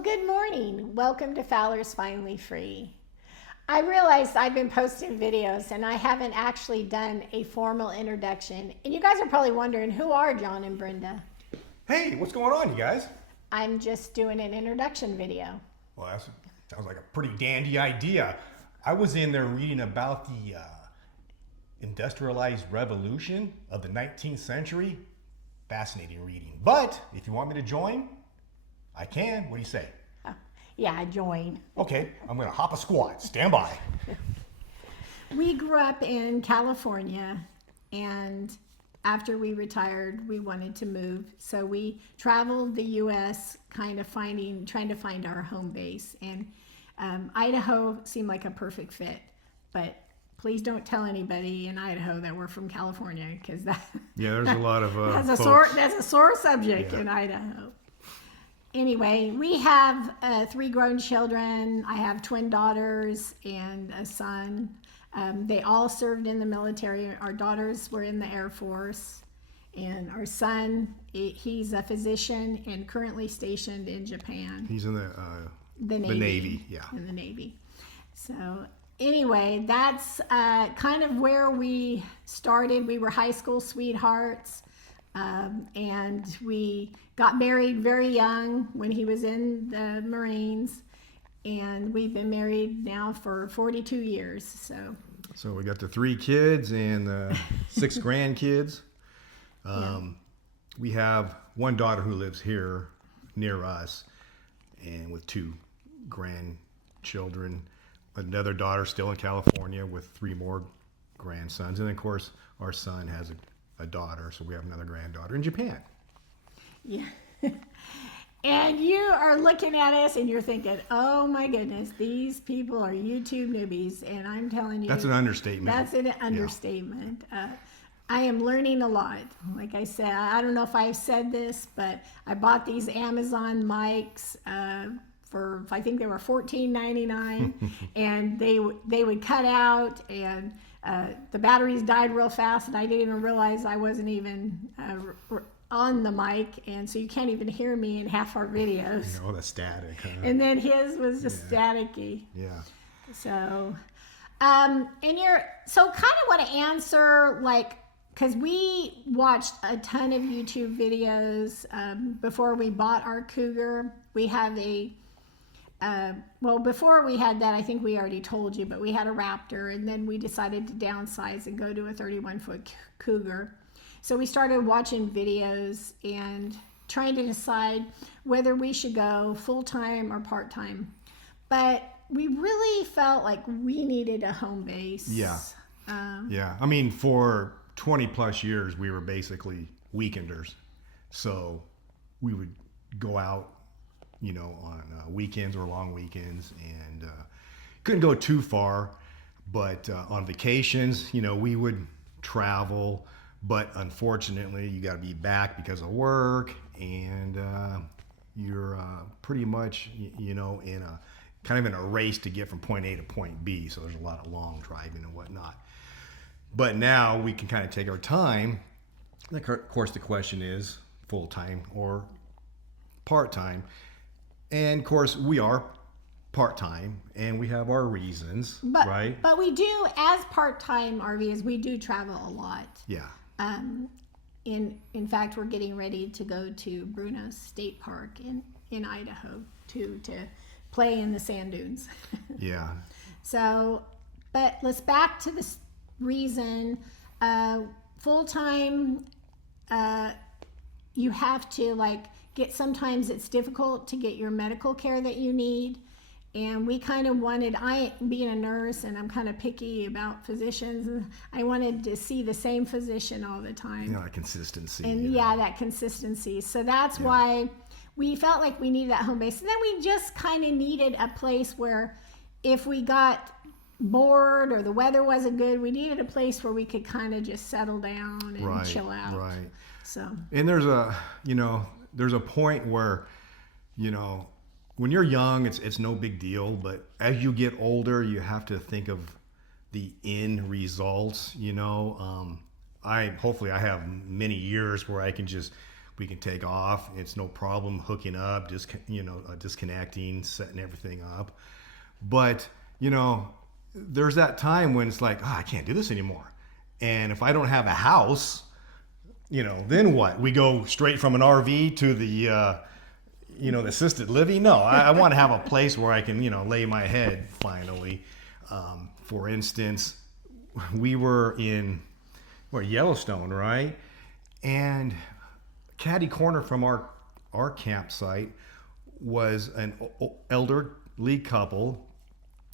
Well, good morning. Welcome to Fowler's Finally Free. I realized I've been posting videos and I haven't actually done a formal introduction. And you guys are probably wondering, who are John and Brenda? Hey, what's going on, you guys? I'm just doing an introduction video. Well, that sounds like a pretty dandy idea. I was in there reading about the industrialized revolution of the 19th century. Fascinating reading. But if you want me to join, I can. What do you say? Yeah, join. Okay, I'm going to hop a squat. Stand by. We grew up in California, and after we retired, we wanted to move. So we traveled the U.S. trying to find our home base. And Idaho seemed like a perfect fit. But please don't tell anybody in Idaho that we're from California, because There's a lot of that's a sore subject in Idaho. Anyway, we have 3 grown children. I have twin daughters and a son. They all served in the military. Our daughters were in the Air Force. And our son, he's a physician and currently stationed in Japan. He's in the Navy. Yeah. In the Navy. So anyway, that's kind of where we started. We were high school sweethearts. And we got married very young when he was in the Marines, and we've been married now for 42 years. So we got the 3 kids and 6 grandkids. We have one daughter who lives here near us, and with 2 grandchildren. Another daughter still in California with 3 more grandsons, and of course our son has a daughter, so we have another granddaughter in Japan. Yeah. And you are looking at us and you're thinking, oh my goodness, these people are YouTube newbies. And I'm telling you, that's an understatement. That's an understatement. I am learning a lot. Like I said, I don't know if I've said this, but I bought these Amazon mics for, I think they were $14.99, and they would cut out, and the batteries died real fast, and I didn't even realize I wasn't even on the mic, and so you can't even hear me in half our videos. Oh, the static. Huh? And then his was just staticky. Yeah. So, kind of want to answer, like, because we watched a ton of YouTube videos before we bought our Cougar. We have before we had that, I think we already told you, but we had a Raptor, and then we decided to downsize and go to a 31-foot Cougar. So we started watching videos and trying to decide whether we should go full-time or part-time. But we really felt like we needed a home base. Yeah. I mean, for 20 plus years, we were basically weekenders. So we would go out, on weekends or long weekends, and couldn't go too far. But on vacations, we would travel. But unfortunately, you got to be back because of work, and you're pretty much, in a kind of in a race to get from point A to point B. So there's a lot of long driving and whatnot. But now we can kind of take our time. Of course, the question is full-time or part-time. And of course, we are part-time, and we have our reasons, right? But we do, as part-time RVs, we do travel a lot. Yeah. In fact, we're getting ready to go to Bruno State Park in Idaho to play in the sand dunes. Yeah. So, but let's back to this reason. Full-time, you have to sometimes it's difficult to get your medical care that you need. And we kind of wanted, being a nurse, and I'm kind of picky about physicians, I wanted to see the same physician all the time. That consistency. And that consistency. So that's why we felt like we needed that home base. And then we just kind of needed a place where if we got bored or the weather wasn't good, we needed a place where we could kind of just settle down and chill out. Right. So. And there's a point where, when you're young, it's no big deal, but as you get older, you have to think of the end results. Hopefully I have many years where I can just we can take off. It's no problem hooking up, disconnecting, setting everything up. But, there's that time when it's like, I can't do this anymore. And if I don't have a house, then what? We go straight from an RV to the assisted living? No, I want to have a place where I can, lay my head finally. For instance, we were in Yellowstone, right? And catty corner from our campsite was an elderly couple,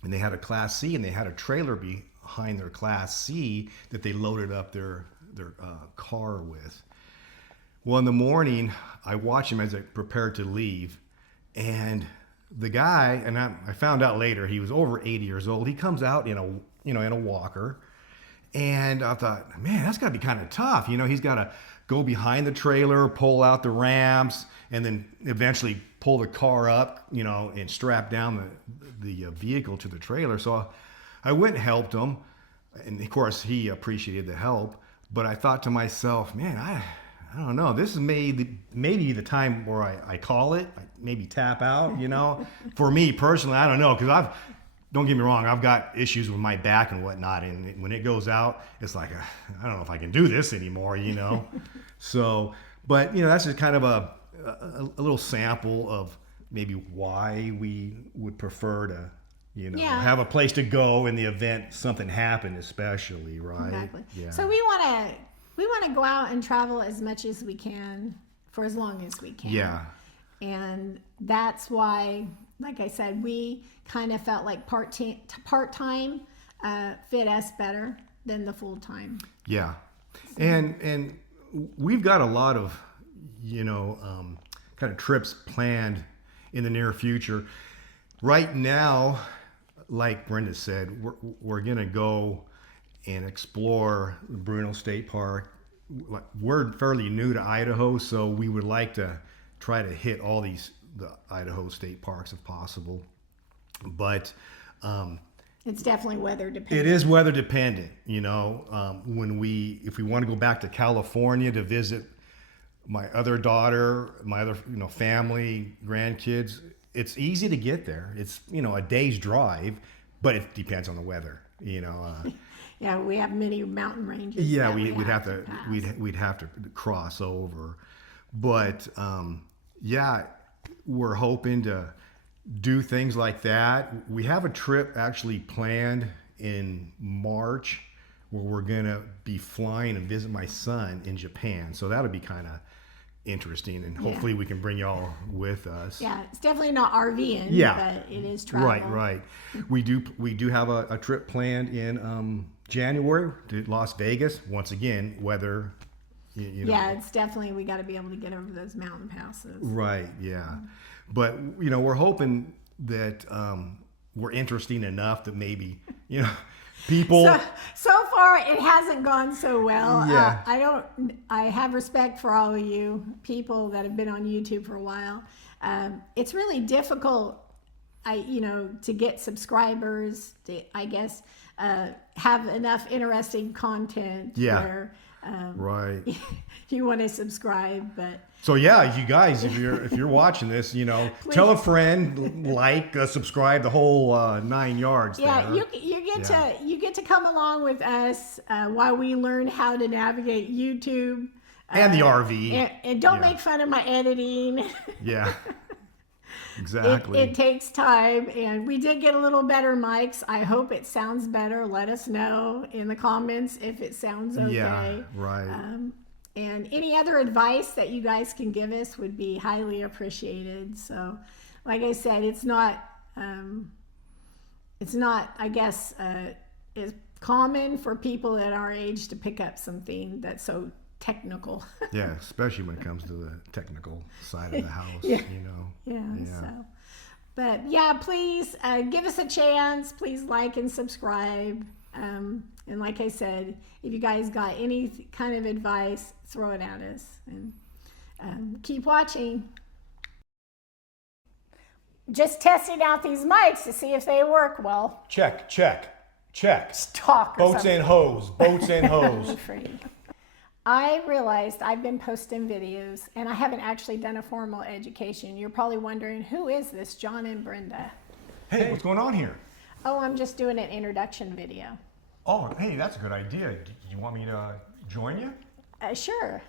and they had a Class C, and they had a trailer behind their Class C that they loaded up their car with. Well, in the morning, I watched him as they prepared to leave, and the guy, and I found out later, he was over 80 years old. He comes out in a walker, and I thought, man, that's got to be kind of tough. He's got to go behind the trailer, pull out the ramps, and then eventually pull the car up, and strap down the vehicle to the trailer. So I went and helped him, and of course he appreciated the help. But I thought to myself, man, I don't know. This is maybe the time where I call it, maybe tap out, For me personally, I don't know, because don't get me wrong, I've got issues with my back and whatnot, and when it goes out, it's like, I don't know if I can do this anymore, So, but, that's just kind of a little sample of maybe why we would prefer to, have a place to go in the event something happened, especially, right? Exactly. Yeah. So we want to go out and travel as much as we can for as long as we can. Yeah. And that's why, like I said, we kind of felt like part-time fit us better than the full-time. Yeah. And we've got a lot of, kind of trips planned in the near future. Right now, like Brenda said, we're going to go and explore Bruno State Park. We're fairly new to Idaho, so we would like to try to hit all the Idaho state parks if possible. But it's definitely weather dependent. it is weather dependent. If we want to go back to California to visit my other daughter, my other family, grandkids, it's easy to get there. It's a day's drive, but it depends on the weather. Yeah, we have many mountain ranges. Yeah, that we'd have to we'd have to cross over, but we're hoping to do things like that. We have a trip actually planned in March where we're gonna be flying and visit my son in Japan. So that'll be kind of interesting, and hopefully we can bring y'all with us. Yeah, it's definitely not RVing, but it is travel. Right. We do have a trip planned in January to Las Vegas. Once again, weather. Yeah, it's definitely, we got to be able to get over those mountain passes. Right. Yeah, but we're hoping that we're interesting enough that maybe people. So far, it hasn't gone so well. Yeah. I have respect for all of you people that have been on YouTube for a while. It's really difficult, to get subscribers to, I guess, have enough interesting content where right. you want to subscribe, but. So yeah, you guys, if you're watching this, tell a friend, subscribe, the whole 9 yards. Yeah, there. you get to come along with us while we learn how to navigate YouTube and the RV. And don't make fun of my editing. Yeah, exactly. It takes time, and we did get a little better mics. I hope it sounds better. Let us know in the comments if it sounds okay. Yeah, right. And any other advice that you guys can give us would be highly appreciated. So, like I said, it's not, I guess, as common for people at our age to pick up something that's so technical. Yeah, especially when it comes to the technical side of the house, Yeah. So, but yeah, please give us a chance. Please like and subscribe. And like I said, if you guys got any kind of advice, throw it at us, and keep watching. Just testing out these mics to see if they work well. Check. Stock or Boats and hose. I realized I've been posting videos and I haven't actually done a formal education. You're probably wondering, who is this John and Brenda? Hey, what's going on here? Oh, I'm just doing an introduction video. Oh, hey, that's a good idea. Do you want me to join you? Sure.